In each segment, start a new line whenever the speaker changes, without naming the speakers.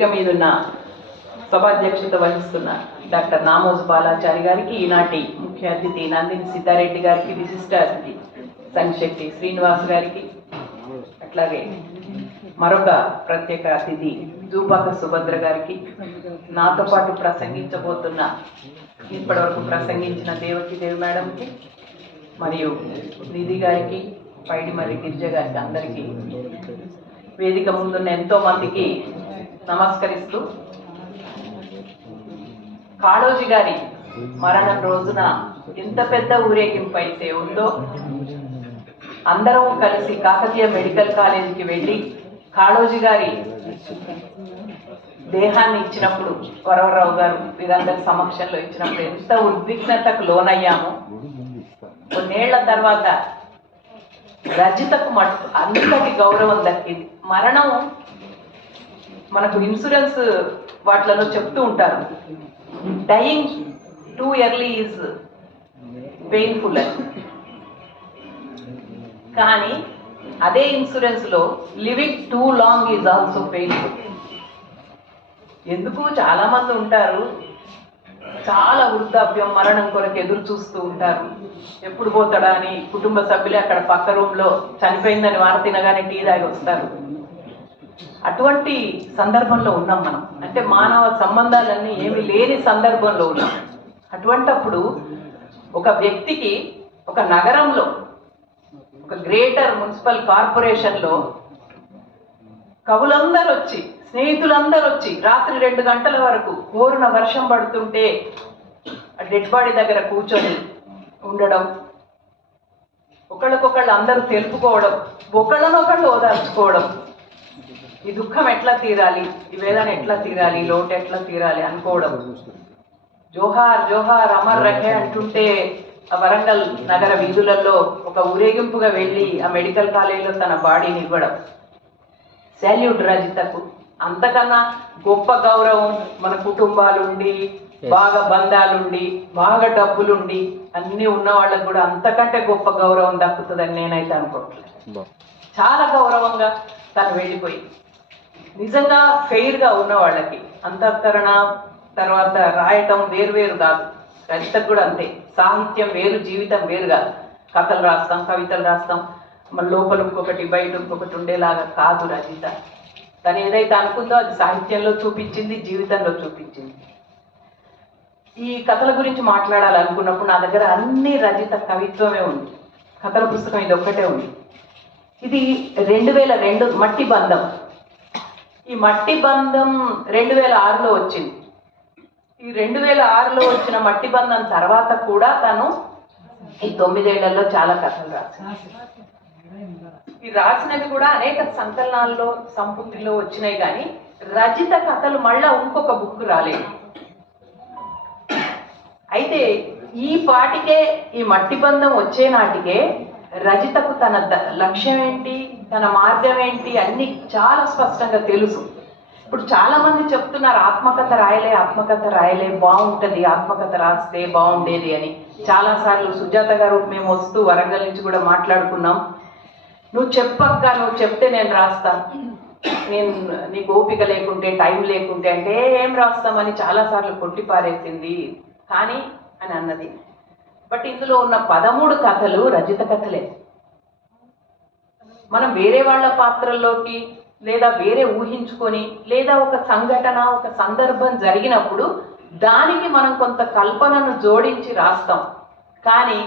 వేదిక మీద ఉన్న సభాధ్యక్షత వహిస్తున్న డాక్టర్ నామోజు బాలాచారి గారికి ఈనాటి ముఖ్య అతిథి నందిని సిద్ధారెడ్డి గారికి విశిష్ట అతిథి సంశెట్టి శ్రీనివాస్ గారికి అట్లాగే మరొక ప్రత్యేక అతిథి జూపాక సుభద్ర గారికి నాతో పాటు ప్రసంగించబోతున్న ఇప్పటివరకు ప్రసంగించిన దేవకి దేవి మేడంకి మరియు నిధి గారికి పైడి మరి గిరిజ గారికి అందరికీ వేదిక ముందున్న ఎంతో మందికి నమస్కరిస్తూ కాళోజీ గారి మరణం రోజున ఎంత పెద్ద ఊరేగింపు అయితే ఉందో అందరం కలిసి కాకతీయ మెడికల్ కాలేజీకి వెళ్ళి కాళోజీ గారి దేహాన్ని ఇచ్చినప్పుడు వరవరావు గారు వీరందరి సమక్షంలో ఇచ్చినప్పుడు ఎంత ఉద్విగ్నతకు లోనయ్యామో. కొన్నేళ్ళ తర్వాత రజితకు మటు అంతటి గౌరవం దక్కింది. మరణం మనకు ఇన్సూరెన్స్ వాటిలలో చెప్తూ ఉంటారు. Dying too early is painful అని. కానీ అదే ఇన్సూరెన్స్లో living too long is also painful ఎందుకు? చాలామంది ఉంటారు. చాలా వృద్ధాప్యం మరణం కొరకు ఎదురు చూస్తూ ఉంటారు. ఎప్పుడు పోతాడా అని కుటుంబ సభ్యులే అక్కడ పక్క రూమ్లో చనిపోయిందని వార్త తినగానే టీ తాగి వస్తారు. అటువంటి సందర్భంలో ఉన్నాం మనం. అంటే మానవ సంబంధాలన్నీ ఏమి లేని సందర్భంలో ఉన్నాం. అటువంటప్పుడు ఒక వ్యక్తికి ఒక నగరంలో ఒక గ్రేటర్ మున్సిపల్ కార్పొరేషన్లో కవులందరూ వచ్చి స్నేహితులందరూ వచ్చి రాత్రి రెండు గంటల వరకు కోరున వర్షం పడుతుంటే డెడ్ బాడీ దగ్గర కూర్చొని ఉండడం ఒకళ్ళకొకళ్ళు అందరూ తెలుపుకోవడం ఒకళ్ళనొకళ్ళు ఓదార్చుకోవడం ఈ దుఃఖం ఎట్లా తీరాలి? ఈ వేదన ఎట్లా తీరాలి? లోటు ఎట్లా తీరాలి? అనుకోవడం. జోహార్ జోహార్ అమర్ రహే అంటుంటే ఆ వరంగల్ నగర వీధులలో ఒక ఊరేగింపుగా వెళ్ళి ఆ మెడికల్ కాలేజీలో తన బాడీని ఇవ్వడం. శాల్యూట్ రజితకు. అంతకన్నా గొప్ప గౌరవం మన కుటుంబాలుండి బాగా బంధాలుండి బాగా డబ్బులుండి అన్ని ఉన్న వాళ్ళకు కూడా అంతకంటే గొప్ప గౌరవం దక్కుతుందని నేనైతే అనుకోవట్లేదు. చాలా గౌరవంగా తను వెళ్ళిపోయి నిజంగా ఫెయిర్గా ఉన్న వాళ్ళకి అంతఃకరణ తర్వాత రాయటం వేరు వేరు కాదు. రచితకు కూడా అంతే. సాహిత్యం వేరు జీవితం వేరు కాదు. కథలు రాస్తాం కవితలు రాస్తాం. మన లోపల ఇంకొకటి బయట ఇంకొకటి ఉండేలాగా కాదు రచిత తను ఏదైతే అనుకుందో అది సాహిత్యంలో చూపించింది జీవితంలో చూపించింది. ఈ కథల గురించి మాట్లాడాలనుకున్నప్పుడు నా దగ్గర అన్ని రచిత కవిత్వమే ఉంది. కథల పుస్తకం ఇది ఒక్కటే ఉంది. ఇది రెండు వేల రెండు మట్టి బంధం. ఈ మట్టి బంధం రెండు వేల ఆరులో వచ్చింది. ఈ రెండు వేల ఆరులో వచ్చిన మట్టి బంధం తర్వాత కూడా తను ఈ తొమ్మిదేళ్ళలో చాలా కథలు రాసింది. ఈ రాసినవి కూడా అనేక సంకలనాల్లో సంపుటిలో వచ్చినాయి కానీ రజిత కథలు మళ్ళా ఇంకొక బుక్ రాలేదు. అయితే ఈ పాటికే ఈ మట్టి బంధం వచ్చే నాటికే రజితకు తన ద- లక్ష్యం ఏంటి తన మార్గం ఏంటి అన్ని చాలా స్పష్టంగా తెలుసు. ఇప్పుడు చాలా మంది చెప్తున్నారు ఆత్మకథ రాయలే ఆత్మకథ రాయలే బాగుంటుంది ఆత్మకథ రాస్తే బాగుండేది అని. చాలా సార్లు సుజాత గారు మేము వస్తూ వరంగల్ నుంచి కూడా మాట్లాడుకున్నాం. నువ్వు చెప్పక్క నువ్వు చెప్తే నేను రాస్తాను నేను నీకు ఓపిక లేకుంటే టైం లేకుంటే అంటే ఏం రాస్తామని చాలాసార్లు కొట్టిపారేసింది. కొట్టి పారేసింది కానీ అని అన్నది. బట్ ఇందులో ఉన్న పదమూడు కథలు రజిత కథలే. మనం వేరే వాళ్ళ పాత్రల్లోకి లేదా వేరే ఊహించుకొని లేదా ఒక సంఘటన ఒక సందర్భం జరిగినప్పుడు దానికి మనం కొంత కల్పనను జోడించి రాస్తాం. కానీ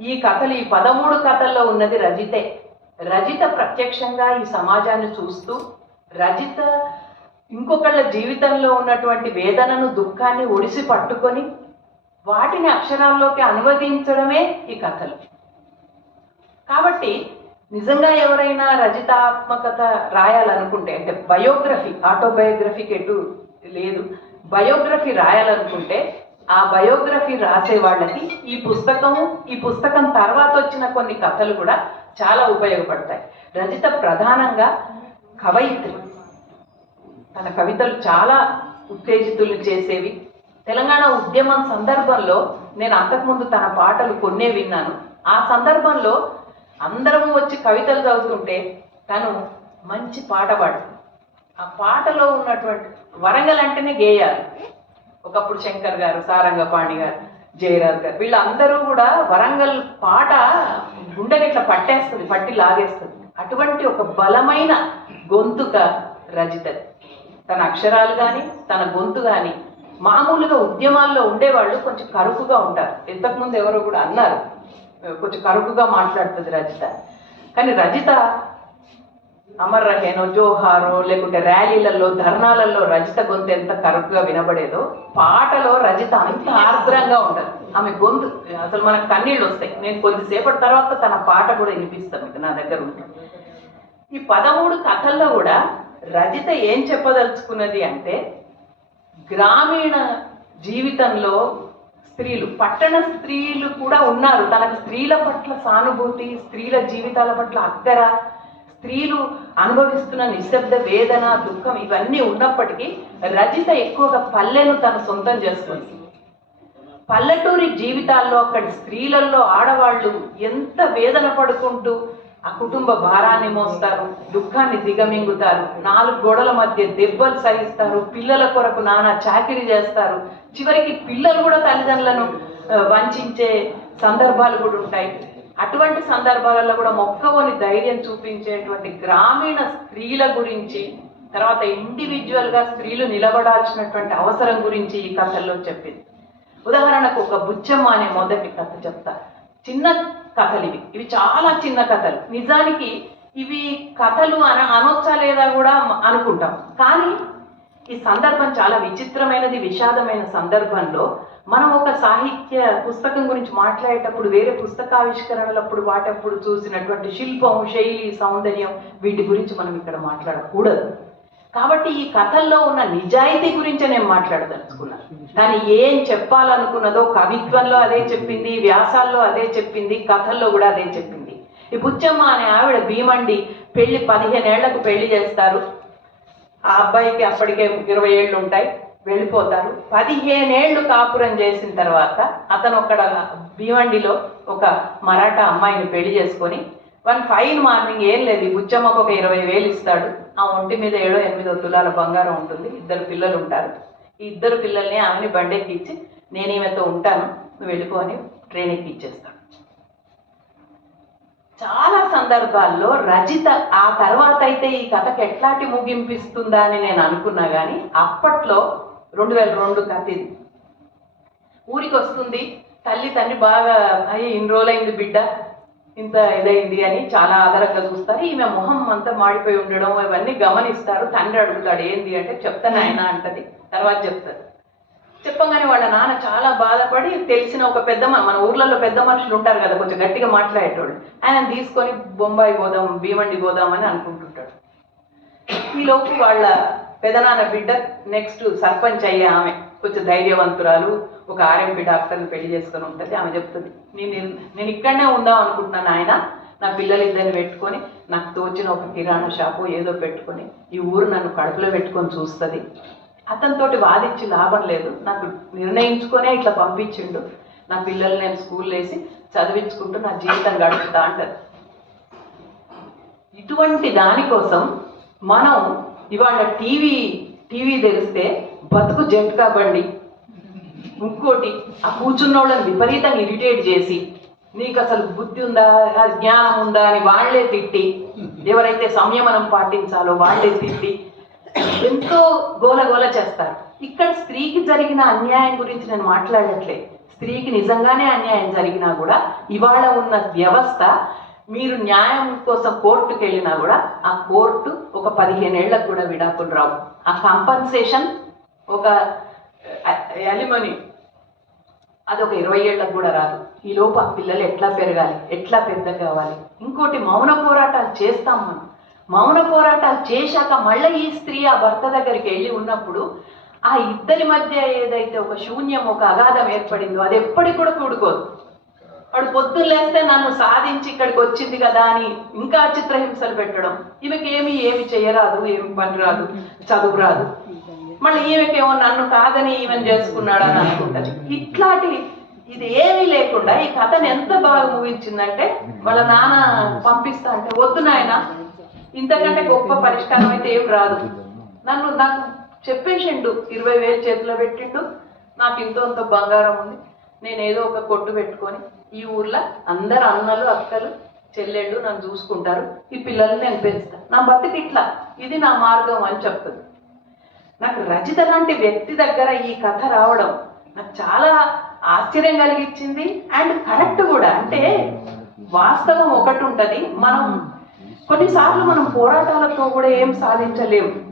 ఈ కథలు ఈ పదమూడు కథల్లో ఉన్నది రజితే. రజిత ప్రత్యక్షంగా ఈ సమాజాన్ని చూస్తూ రజిత ఇంకొకళ్ళ జీవితంలో ఉన్నటువంటి వేదనను దుఃఖాన్ని ఒడిసి పట్టుకొని వాటిని అక్షరాల్లోకి అనువదించడమే ఈ కథలు. కాబట్టి నిజంగా ఎవరైనా రజితాత్మకత రాయాలనుకుంటే అంటే బయోగ్రఫీ ఆటోబయోగ్రఫీకి ఎటు లేదు. బయోగ్రఫీ రాయాలనుకుంటే ఆ బయోగ్రఫీ రాసే వాళ్ళకి ఈ పుస్తకము ఈ పుస్తకం తర్వాత వచ్చిన కొన్ని కథలు కూడా చాలా ఉపయోగపడతాయి. రజిత ప్రధానంగా కవయిత్రి. తన కవితలు చాలా ఉత్తేజితులు చేసేవి. తెలంగాణ ఉద్యమం సందర్భంలో నేను అంతకుముందు తన పాటలు కొన్నే విన్నాను. ఆ సందర్భంలో అందరం వచ్చి కవితలు చదువుతుంటే తను మంచి పాట పాడు ఆ పాటలో ఉన్నటువంటి వరంగల్ అంటేనే గేయాలు. ఒకప్పుడు శంకర్ గారు సారంగపాణి గారు జయరాజ్ గారు వీళ్ళందరూ కూడా వరంగల్ పాట గుండెని ఇట్లా పట్టేస్తుంది పట్టి లాగేస్తుంది. అటువంటి ఒక బలమైన గొంతుక రజిత. తన అక్షరాలు కానీ తన గొంతు కానీ మామూలుగా ఉద్యమాల్లో ఉండేవాళ్ళు కొంచెం కరుకుగా ఉంటారు. ఇంతకుముందు ఎవరో కూడా అన్నారు. కొంచెం కరుకుగా మాట్లాడుతుంది రజిత. కానీ రజిత అమర్ రహేనో జోహారో లేకుంటే ర్యాలీలలో ధర్నాలలో రజిత గొంతు ఎంత కరుకుగా వినబడేదో పాటలో రజిత అంత ఆర్ద్రంగా ఉండదు ఆమె గొంతు అసలు మనకు కన్నీళ్ళు వస్తాయి. నేను కొద్దిసేపటి తర్వాత తన పాట కూడా వినిపిస్తాను మీకు నా దగ్గర ఉంటుంది ఈ పదమూడు కథల్లో కూడా రజిత ఏం చెప్పదలుచుకున్నది అంటే గ్రామీణ జీవితంలో స్త్రీలు పట్టణ స్త్రీలు కూడా ఉన్నారు. తనకు స్త్రీల పట్ల సానుభూతి స్త్రీల జీవితాల పట్ల అక్కర స్త్రీలు అనుభవిస్తున్న నిశ్శబ్ద వేదన దుఃఖం ఇవన్నీ ఉన్నప్పటికీ రజిత ఎక్కువగా పల్లెను తన సొంతం చేసుకుంది. పల్లెటూరి జీవితాల్లో అక్కడి స్త్రీలలో ఆడవాళ్ళు ఎంత వేదన పడుకుంటూ ఆ కుటుంబ భారాన్ని మోస్తారు దుఃఖాన్ని దిగమింగుతారు నాలుగు గోడల మధ్య దెబ్బలు సహిస్తారు పిల్లల కొరకు నానా చాకిరీ చేస్తారు. చివరికి పిల్లలు కూడా తల్లిదండ్రులను వంచే సందర్భాలు కూడా ఉంటాయి. అటువంటి సందర్భాలలో కూడా మొక్కవని ధైర్యం చూపించేటువంటి గ్రామీణ స్త్రీల గురించి తర్వాత ఇండివిజువల్గా స్త్రీలు నిలబడాల్సినటువంటి అవసరం గురించి ఈ కథల్లో చెప్పింది. ఉదాహరణకు ఒక బుచ్చమ్మ అనే మొదటి కథ చెప్తా. చిన్న కథలు ఇవి. ఇవి చాలా చిన్న కథలు. నిజానికి ఇవి కథలు అన అనొచ్చా లేదా కూడా అనుకుంటాం. కానీ ఈ సందర్భం చాలా విచిత్రమైనది విషాదమైన సందర్భంలో మనం ఒక సాహిత్య పుస్తకం గురించి మాట్లాడేటప్పుడు వేరే పుస్తకావిష్కరణలప్పుడు వాటప్పుడు చూసినటువంటి శిల్పం శైలి సౌందర్యం వీటి గురించి మనం ఇక్కడ మాట్లాడకూడదు. కాబట్టి ఈ కథల్లో ఉన్న నిజాయితీ గురించే నేను మాట్లాడదలుచుకున్నాను. కానీ ఏం చెప్పాలనుకున్నదో కవిత్వంలో అదే చెప్పింది వ్యాసాల్లో అదే చెప్పింది కథల్లో కూడా అదే చెప్పింది. ఈ బుచ్చమ్మ అనే ఆవిడ భీమండి పెళ్ళి పదిహేనేళ్ళకు పెళ్ళి చేస్తారు. ఆ అబ్బాయికి అప్పటికే ఇరవై ఏళ్ళు ఉంటాయి వెళ్ళిపోతారు. పదిహేనేళ్ళు కాపురం చేసిన తర్వాత అతను అక్కడ భీమండిలో ఒక మరాఠా అమ్మాయిని పెళ్ళి చేసుకొని వన్ ఫైన్ మార్నింగ్ ఏం లేదు ఈ బుచ్చమ్మకు ఒక ఇరవై వేలు ఇస్తాడు. ఆ ఒంటి మీద ఏడో ఎనిమిదో తులాల బంగారం ఉంటుంది. ఇద్దరు పిల్లలు ఉంటారు. ఈ ఇద్దరు పిల్లల్ని ఆమెని బండెక్కి ఇచ్చి నేను ఈమెతో ఉంటాను. నువ్వు వెళ్ళిపో అని ట్రైన్ ఎక్కి ఇచ్చేస్తాడు చాలా సందర్భాల్లో రజిత ఆ తర్వాత అయితే ఈ కథకి ఎట్లాంటి ముగింపిస్తుందా అని నేను అనుకున్నా కానీ అప్పట్లో రెండు వేల రెండు కథ ఇది. ఊరికి వస్తుంది తల్లి తండ్రి బాగా అయ్యి ఇన్ని రోజులైంది బిడ్డ. ఇంత ఇదైంది అని చాలా ఆధారంగా చూస్తారు. ఈమె మొహం అంతా మాడిపోయి ఉండడం ఇవన్నీ గమనిస్తారు. తండ్రి అడుగుతాడు ఏంది? అంటే చెప్తాను ఆయన అంటది. తర్వాత చెప్తారు. చెప్పగానే వాళ్ళ నాన్న చాలా బాధపడి తెలిసిన ఒక పెద్ద మ- మన ఊర్లలో పెద్ద మనుషులు ఉంటారు కదా కొంచెం గట్టిగా మాట్లాడేటోళ్ళు. ఆయన తీసుకొని బొంబాయి పోదాం భీమండి పోదాం అని అనుకుంటుంటాడు. ఈలోపు వాళ్ళ పెదనాన్న బిడ్డ నెక్స్ట్ సర్పంచ్ అయ్యే ఆమె కొంచెం ధైర్యవంతురాలు ఒక ఆర్ఎంపీ డాక్టర్ని పెళ్ళి చేసుకొని ఉంటుంది. ఆమె చెప్తుంది నేను నేను ఇక్కడనే ఉందాం అనుకుంటున్నాను ఆయన నా పిల్లలు ఇద్దరిని పెట్టుకొని నాకు తోచిన ఒక కిరాణా షాపు ఏదో పెట్టుకొని ఈ ఊరు నన్ను కడుపులో పెట్టుకొని చూస్తుంది. అతనితోటి వాదించి లాభం లేదు. నాకు నిర్ణయించుకొనే ఇట్లా పంపించిండు. నా పిల్లల్ని నేను స్కూల్ వేసి చదివించుకుంటూ నా జీవితం గడుపుతా అంటారు ఇటువంటి దానికోసం మనం ఇవాళ టీవీ టీవీ తెలిస్తే బతుకు జట్కా బండి. ఇంకోటి ఆ కూర్చున్న వాళ్ళని విపరీతంగా ఇరిటేట్ చేసి నీకు అసలు బుద్ధి ఉందా జ్ఞానం ఉందా అని వాళ్ళే తిట్టి ఎవరైతే సంయమనం పాటించాలో వాళ్ళే తిట్టి ఎంతో గోలగోల చేస్తారు. ఇక్కడ స్త్రీకి జరిగిన అన్యాయం గురించి నేను మాట్లాడట్లే. స్త్రీకి నిజంగానే అన్యాయం జరిగినా కూడా ఇవాళ ఉన్న వ్యవస్థ మీరు న్యాయం కోసం కోర్టుకు వెళ్ళినా కూడా ఆ కోర్టు ఒక పదిహేనేళ్ళకు కూడా విడాకులు రావు. ఆ కంపన్సేషన్ ఒక అలిమనీ అది ఒక ఇరవై ఏళ్ళకు కూడా రాదు. ఈ లోపు ఆ పిల్లలు ఎట్లా పెరగాలి ఎట్లా పెద్ద కావాలి? ఇంకోటి మౌన పోరాటాలు చేస్తాం మనం. మౌన పోరాటాలు చేశాక మళ్ళీ ఈ స్త్రీ ఆ భర్త దగ్గరికి వెళ్ళి ఉన్నప్పుడు ఆ ఇద్దరి మధ్య ఏదైతే ఒక శూన్యం ఒక అగాధం ఏర్పడిందో అది ఎప్పటికి కూడా కూడుకోదు. వాడు పొద్దున్న లేస్తే నన్ను సాధించి ఇక్కడికి వచ్చింది కదా అని ఇంకా చిత్రహింసలు పెట్టడం. ఈమెకేమి ఏమి ఏమి చేయరాదు ఏమి పని రాదు చదువు రాదు మళ్ళీ ఈమెకేమో నన్ను కాదని ఈమెన్ చేసుకున్నాడు అని అనుకుంటది. ఇట్లాంటి ఇది ఏమీ లేకుండా ఈ కథను ఎంత బాగా ముగించిందంటే వాళ్ళ నాన్న పంపిస్తా అంటే వద్దు నాయన ఇంతకంటే గొప్ప పరిష్కారం అయితే ఏం రాదు. నన్ను నాకు చెప్పేసిండు ఇరవై వేలు చేతిలో పెట్టిండు నాకు ఇంతో అంత బంగారం ఉంది. నేను ఏదో ఒక కొట్టు పెట్టుకొని ఈ ఊర్లో అందరు అన్నలు అక్కలు చెల్లెళ్ళు నన్ను చూసుకుంటారు. ఈ పిల్లల్ని నేను పెంచుతాను నా బతికి ఇట్లా ఇది నా మార్గం అని చెప్తుంది. నాకు రజిత లాంటి వ్యక్తి దగ్గర ఈ కథ రావడం నాకు చాలా ఆశ్చర్యం కలిగించింది. అండ్ కరెక్ట్ కూడా. అంటే వాస్తవం ఒకటి ఉంటది మనం కొన్నిసార్లు మనం పోరాటాలతో కూడా ఏం సాధించలేము